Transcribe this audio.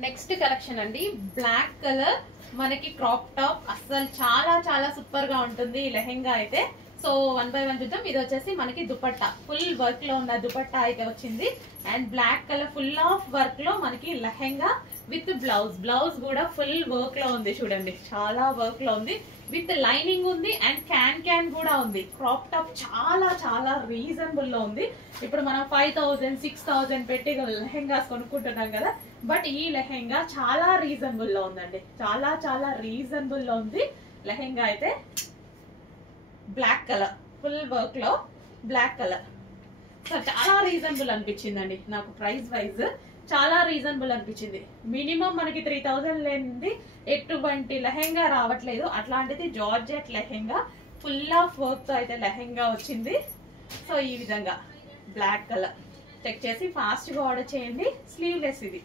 Next collection అండి, black colour మనకి crop top. అస్సలు చాలా చాలా సూపర్ గా ఉంటుంది ఈ లెహెంగా అయితే. సో 1 by 1 చూద్దాం. ఇది వచ్చేసి మనకి దుపట్టా, ఫుల్ వర్క్ లో ఉన్న దుపట్టా అయితే వచ్చింది. And black colour full of work లో మనకి లెహెంగా విత్ బ్లౌజ్. బ్లౌజ్ కూడా ఫుల్ వర్క్ లో ఉంది చూడండి, చాలా వర్క్ లో ఉంది. విత్ లైనింగ్ ఉంది అండ్ క్యాన్ కూడా ఉంది. క్రాప్ టాప్ చాలా చాలా రీజనబుల్ లో ఉంది. ఇప్పుడు మనం 5000 6000 పెట్టి లెహెంగాస్ కొనుక్కుంటున్నాం కదా, బట్ ఈ లెహెంగా చాలా రీజనబుల్ లో ఉందండి. చాలా చాలా రీజనబుల్ లో ఉంది లెహెంగా అయితే. బ్లాక్ కలర్ ఫుల్ వర్క్ లో బ్లాక్ కలర్. సో చాలా రీజనబుల్ అనిపించిందండి నాకు. ప్రైస్ వైజ్ చాలా రీజనబుల్ అనిపించింది. మినిమం మనకి 3000 లేనిది ఎటువంటి లెహెంగా రావట్లేదు. అట్లాంటిది georgette lehenga full of work తో అయితే లెహెంగా వచ్చింది. సో ఈ విధంగా బ్లాక్ కలర్ చెక్ చేసి ఫాస్ట్ గా ఆర్డర్ చేయండి. స్లీవ్లెస్ ఇది.